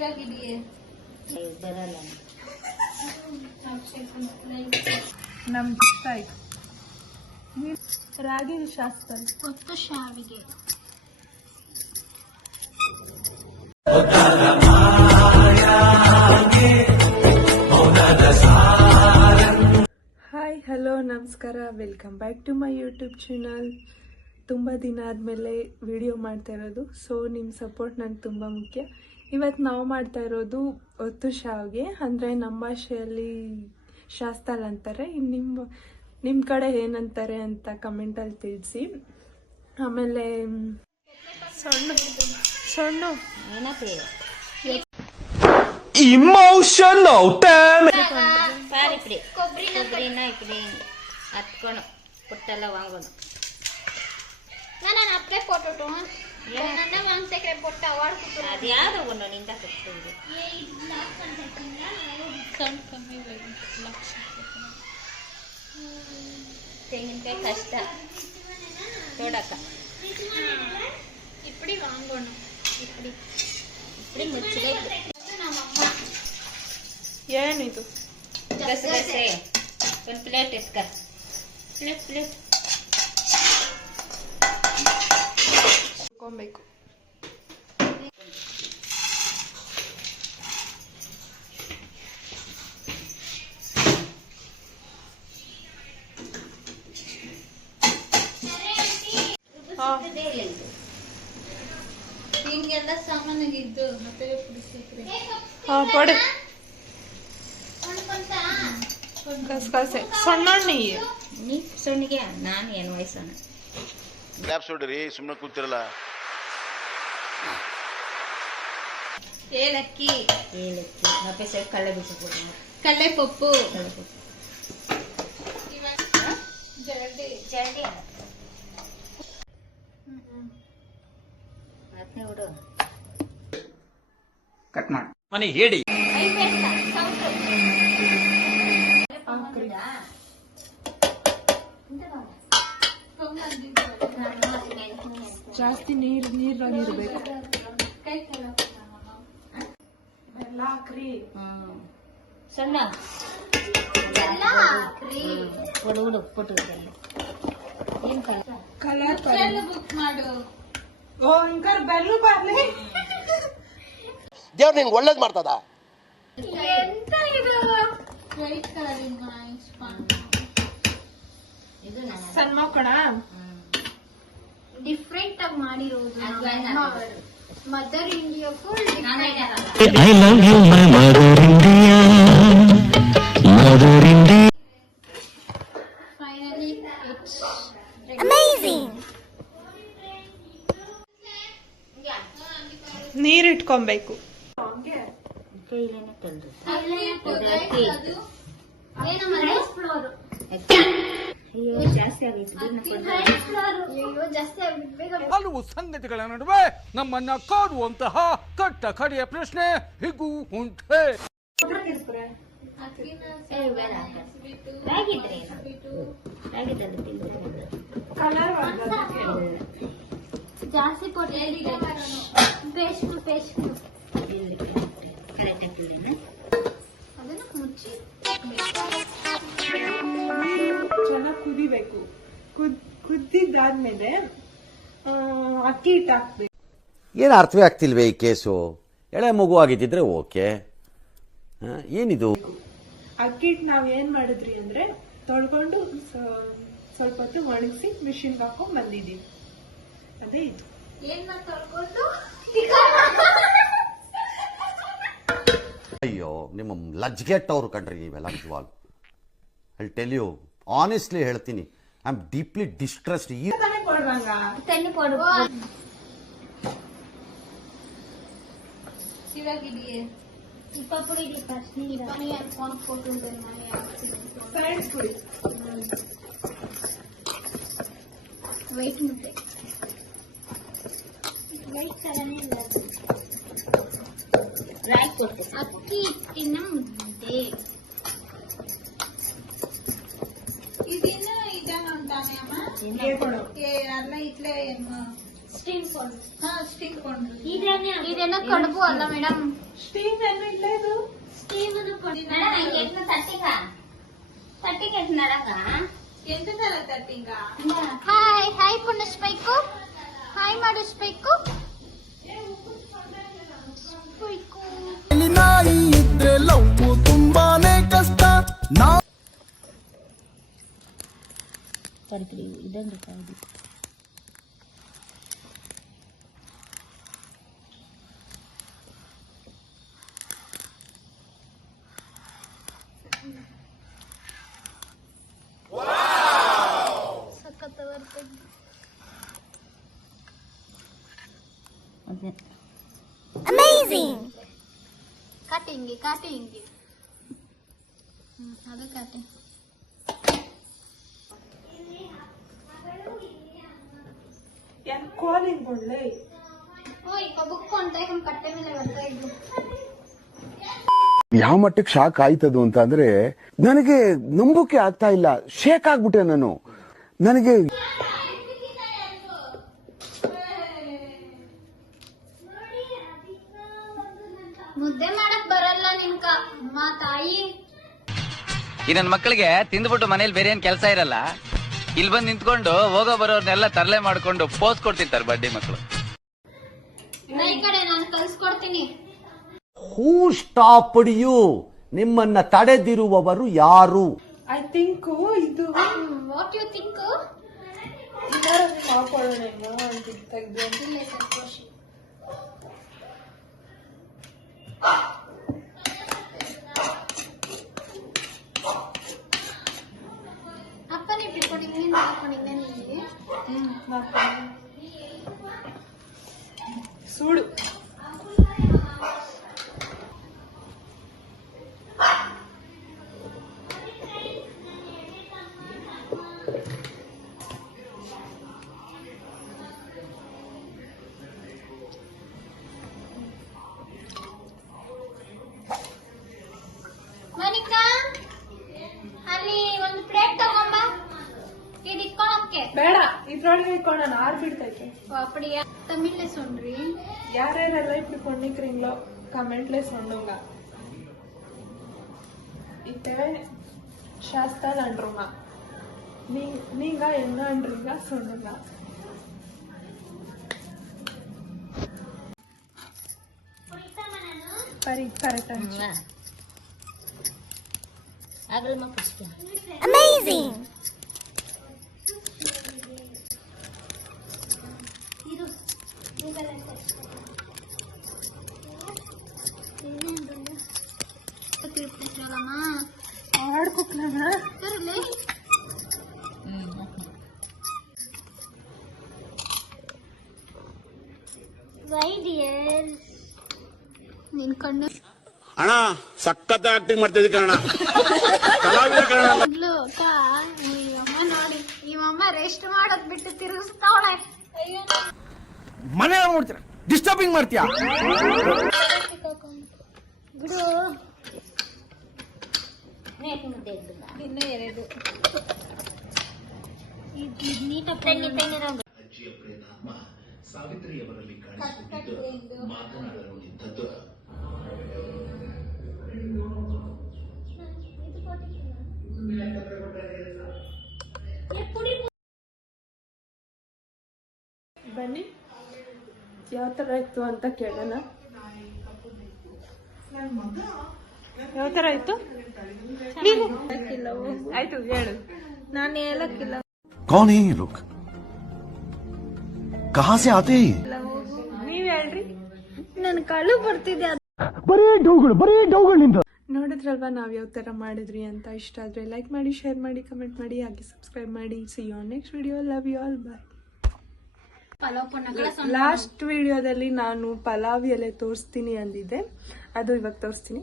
ಬರಲ್ಲ ನಮ್ಗೆ ಇಷ್ಟ ಆಯ್ತು. ರಾಗಿ ಶಾಸ್ತ್ರ ಹೊತ್ತು ಶಾವಿಗೆ. ಹಾಯ್ ಹಲೋ ನಮಸ್ಕಾರ, welcome back to my YouTube channel. ತುಂಬ ದಿನ ಆದಮೇಲೆ ವಿಡಿಯೋ ಮಾಡ್ತಾ ಇರೋದು. ಸೊ ನಿಮ್ಮ ಸಪೋರ್ಟ್ ನನಗೆ ತುಂಬ ಮುಖ್ಯ. ಇವತ್ತು ನಾವು ಮಾಡ್ತಾ ಇರೋದು ಹೊತ್ತು ಶಾವಿಗೆ, ಅಂದರೆ ನಮ್ಮ ಭಾಷೆಯಲ್ಲಿ ಶಾಸ್ತಾಲ್ ಅಂತಾರೆ. ಇನ್ನು ನಿಮ್ಮ ಕಡೆ ಏನಂತಾರೆ ಅಂತ ಕಮೆಂಟಲ್ಲಿ ತಿಳಿಸಿ. ಆಮೇಲೆ ಸಣ್ಣ Emotional damn. కొబ్బరిన ఇప్పుడు అత్తుకోను పుట్టల్లో వాంగను ನಾನು ಅಪ್ಪೆ ಫೋಟೋ ನನ್ನ ವಾಂಗ್ಸಕ್ಕೆ ಪೊಟ್ಟ ವಾಡ್ಕೊಂಡು ಅದು ಯಾವುದು ಒಂದು ನಿಂದ ಕಟ್ಟಿದೆ ತೆಂಗಿನಕಾಯಿ ಕಷ್ಟ ತೋಡಕ್ಕ ಇಪ್ಪಡಿ ವಾಂಗೋಣ ಇಪ್ಪಡಿ ಮುಚ್ಚಲೇ ಏನಿದು ಗಸಗಸೆ ಒಂದು ಪ್ಲೇಟ್ ಎತ್ಕ ಪ್ಲೇಟ್ ಬೇಕು. ಹಿಂಗೆಲ್ಲ ಸಾಮಾನಾಗಿದ್ದು ಮತ್ತೆ ಪೊಡೆ ಗಸಗಸೆ ಸಣ್ಣಿ ನೀ ಸೊಣ್ಣಿಗೆ ನಾನು ಏನು ವಯಸ್ಸನ ಲ್ಯಾಬ್ ಸೋಡ್ರಿ ಸುಮ್ಮನೆ ಕೂತಿರಲ್ಲ. ಏಲಕ್ಕಿ ಮತ್ತೆ ಸರಿ ಕಳ್ಳೆ ಬೀಜ ಕಳ್ಳೆ ಪಪ್ಪು ಜರಡಿ ಅದನ್ನೇ ಬಿಡು ಕಟ್ ಮಾಡಿ ಮನೆಗೆ ಹೇಳಿ. ಜಾಸ್ತಿ ನೀರಾಗಿರ್ಬೇಕು. ಬೆಲ್ಲ ಹಾಕ್ರಿ. ಸಣ್ಣ ಹುಡು ಫೋಟೋ ಏನ್ ಕಲರ್ ಬುಕ್ ಮಾಡು. ಓ ಇಂಕರ್ ಬೆಲ್ಲು ಬಾರ್ಲಿ. ದೇವ್ರು ನಿಂಗೆ ಒಳ್ಳೇದು ಮಾಡ್ತದ. ಎಂತ ಇದು ವೈಟ್ ಕಲರ್ ಇದು ಸಣ್ಣ ಕಣ ಡಿಫ್ರೆಂಟ್ ಆಗಿ ಮಾಡಿರೋದು. Mother India full I love you my mother India, mother India. Finally it's amazing. ನೀರ್ ಇಟ್ಕೊಬೇಕು. ಕೈಲೇನೆ ತಂದು ಜಾಸ್ತಿ ಆಗಿತ್ತು. ಹಲವು ಸಂಗತಿಗಳ ನಡುವೆ ನಮ್ಮನ್ನ ಕಾಡುವಂತಹ ಕಟ್ಟ ಕಡೆಯ ಪ್ರಶ್ನೆ ಹೀಗೂ ಉಂಟೆ. ಜಾಸ್ತಿ ಅದನ್ನು ಮುಚ್ಚಿ ಚೆನ್ನಾಗಿ ಕುದಿಬೇಕು. ಕುದ್ದಿದ್ದಾದ್ಮೇಲೆ ಅಕ್ಕಿ ಹಿಟ್ಟು ಹಾಕ್ಬೇಕು. ಏನು ಅರ್ಥವೇ ಆಗ್ತಿಲ್ವೇ ಈ ಕೇಸು? ಎಳೆ ಮಗು ಆಗಿದ್ದಿದ್ರೆ ಓಕೆ, ಏನಿದು? ಅಕ್ಕಿ ಹಿಟ್ಟು ನಾವ್ ಏನ್ ಮಾಡಿದ್ರಿ ಅಂದ್ರೆ ತೊಳ್ಕೊಂಡು ಸ್ವಲ್ಪ ಹೊತ್ತು ಒಣಗಿಸಿ ಮಿಷಿನ್ಗೆ ಹಾಕೊಂಡ್ ಬಂದಿದೀವಿ. ಅದೇ ಇದು. ಏನ್ ತೊಳ್ಕೊಂಡು ಅಯ್ಯೋ, ನಿಮ್ಮ ಲಜ್ಗೆಟ್ಟವ್ರು ಕಂಡ್ರಿ ನೀವೆಲ್ಲ. ನಿಜವಾಗ ಐ ಟೆಲ್ ಯು ಆನೆಸ್ಟ್ಲಿ ಹೇಳ್ತೀನಿ, ಐ ಆಮ್ ಡೀಪ್ಲಿ ಡಿಸ್ಟ್ರೆಸ್ಡ್. ತಣ್ಣಿ ಪೊಡು ಇವಾಗಿದೆಯೇ ಪಪ್ಪುಡಿ ಫಸ್ಟ್ ನೀರು ಮನೆ ಹಾಕೊಂಡು ಫೋಟೋ ಮನೆ ಹಾಕ್ತೀನಿ. ವೈಟ್ ಮುದ್ದೆ ವೈಟ್ ತರನೇ ಇಲ್ಲ. ರೈಸ್ ಕೊಟ್ಟು ಅಕ್ಕಿ ಹಿಟ್ಟಿನ ಮುದ್ದೆ. ಇದನ್ನ ಇದನ್ನು ಅಂತಾನೆ ಅಮ್ಮ. ಅಲ್ಲ ಇಟ್ಲೆ ಸ್ಟಿಂಗ್ ಕೊಂಡು. ಇದನ್ನ ಕಡುಬು ಅಲ್ಲ ಮೇಡಮ್, ಸ್ಟೀಮ್ ಏನು ಇಲ್ಲ ಇದು ಹಾಯ್ ಹಾಯ್ ಪುನಸ್ಬೇಕು ಹಾಯ್ ಮಾಡಿಸ್ಬೇಕು ನಾಯಿ ಇದ್ರೆ ಲವ್ ತುಂಬಾನೇ ಕಷ್ಟ ಇದೊಂದು ಅಮೇಜಿಂಗ್ ಕಾಟಿ ಹಿಂಗೆ ಅದು ಕಾಟಿ ಕಾಲಿಂಗ್ ಒಳ್ಳೆ ಓಯ್ ಬುಕ್ ಅಂತ ಕಟ್ಟೆ ಮೇಲೆ ಬರ್ತಾ ಇದ್ದು ಯಾವ ಮಟ್ಟಕ್ಕೆ ಶಾಕ್ ಆಯ್ತದು ಅಂತ ಅಂದ್ರೆ ನನಗೆ ನಂಬೋಕೆ ಆಗ್ತಾ ಇಲ್ಲ. ಶೇಕ್ ಆಗ್ಬಿಟ್ಟೆ ನಾನು. ನನಗೆ ಮುದ್ದೆ ಮಾಡಕ್ ಬರಲ್ಲ ನಿನ್ಕ ಅಮ್ಮ ತಾಯಿ. ಈ ನನ್ನ ಮಕ್ಕಳಿಗೆ ತಿಂದ್ಬಿಟ್ಟು ಮನೇಲಿ ಬೇರೆ ಏನ್ ಕೆಲಸ ಇರಲ್ಲ, ಇಲ್ಲಿ ಬಂದು ನಿಂತ್ಕೊಂಡು ಹೋಗೋ ಬರೋರ್ನೆಲ್ಲ ತರಲೆ ಮಾಡ್ಕೊಂಡು ಪೋಸ್ ಕೊಡ್ತಿರ್ತಾರೆ ಬಡ್ಡಿ ಮಕ್ಕಳು. ಈ ಕಡೆ ನಾನು ಕಲ್ಸ್ಕೊಡ್ತೀನಿ. ಹೂ ಸ್ಟಾಪ್ಡ್ ಯು? ನಿಮ್ಮನ್ನ ತಡೆದಿರುವವರು ಯಾರು? ಐ ಥಿಂಕ್ ಇದು ವಾಟ್ ಯು ಥಿಂಕ್? ಹಾಕೊಳ್ಳೋಣ ಅಂತ ತೆಗ್ದು ಇಲ್ಲೇ ಸಂತೋಷಿ. ಅಪ್ಪನೇ ಬಿಟ್ಕೊಂಡಿದ್ದೀನಿ ಹಾಕೊಂಡಿದ್ದೆ ನಿಮಗೆ. ಸುಡು ಮನಿಕಾ ಅಲ್ಲಿ ಒಂದು ಪ್ಲೇಟ್ ತಗೊಂಬ, ಇದು ಇಟ್ಕೊಳಕ್ಕೆ. ಬೇಡ, ಇದ್ರೊಳಗೆ ಇಟ್ಕೊಳ್ಳೋಣ, ಆರ್ಬಿಡ್ತೈತೆ. அப்படியா தமிழ்ல சொல்றீ? யாரெல்லாம் இப்படி பண்ணிக்கிறீங்களோ கமெண்ட்ல சொல்லுங்க. இப்போ சாஸ்தா அன்றுமா நீங்க என்ன அன்றீங்க சொல்லுங்க. கரெக்டா அகல்மா புஷ்பா. அமேசிங். ಇದು ಆಡ್ಕೊಕ್ಲನ ಬರಲೇ. ವೈ ಡಿಯರ್ ನಿನ್ ಕಣ್ಣು ಅಣ್ಣ ಸಖತ್ ಆಕ್ಟಿಂಗ್ ಮಾಡ್ತಿದ್ದೆ ಕಣ. ಮೊದ್ಲು ಈ ಅಮ್ಮ ನೋಡಿ, ಈ ಅಮ್ಮ ರೆಸ್ಟ್ ಮಾಡೋದ್ ಬಿಟ್ಟು ತಿರುಗಿಸ್ತಾವಳೆ. ಅಯ್ಯೋ ಮನೆ ನೋಡ್ತೀರ ಡಿಸ್ಟರ್ಬಿಂಗ್ ಮಾಡ್ತೀಯಾ? ಬಿಡು. ಮುದ್ದೆ ಇನ್ನ ಎರಡು ನೀಟಾಗಿ ಸಾವಿತ್ರಿಯವರಲ್ಲಿ ಕಾಣಿಸುತ್ತಿದ್ದು ಮಾತನಾಡಲು ನಿಂತದ್ದು. ಬನ್ನಿ ಯಾವ ತರ ಇತ್ತು ಅಂತ ಕೇಳೋಣ. ಯಾವ ತರ ಇತ್ತು ಆಯ್ತು ಹೇಳು. ನಾನು ಹೇಳಕ್ಕಿಲ್ಲ. कौन है ये लोग? कहाँ से आते हैं? ನೀವ್ ಹೇಳ್ರಿ. ನನ್ ಕಳು ಬರ್ತಿದ್ದೆ. ಬರೀ ಡೌಗಳು ನಿಂದ. ನೋಡಿದ್ರಲ್ವಾ ನಾವ್ ಯಾವ ತರ ಮಾಡಿದ್ರಿ ಅಂತ. ಇಷ್ಟ ಆದ್ರೆ ಲೈಕ್ ಮಾಡಿ, ಶೇರ್ ಮಾಡಿ, ಕಮೆಂಟ್ ಮಾಡಿ, ಹಾಗೆ ಸಬ್ಸ್ಕ್ರೈಬ್ ಮಾಡಿ. See you on next video. Love you all. Bye. Last ವಿಡಿಯೋದಲ್ಲಿ ನಾನು ಪಲಾವ್ ಎಲೆ ತೋರಿಸ್ತೀನಿ ಅಂದಿದ್ದೆ, ಅದು ಇವಾಗ ತೋರಿಸ್ತೀನಿ.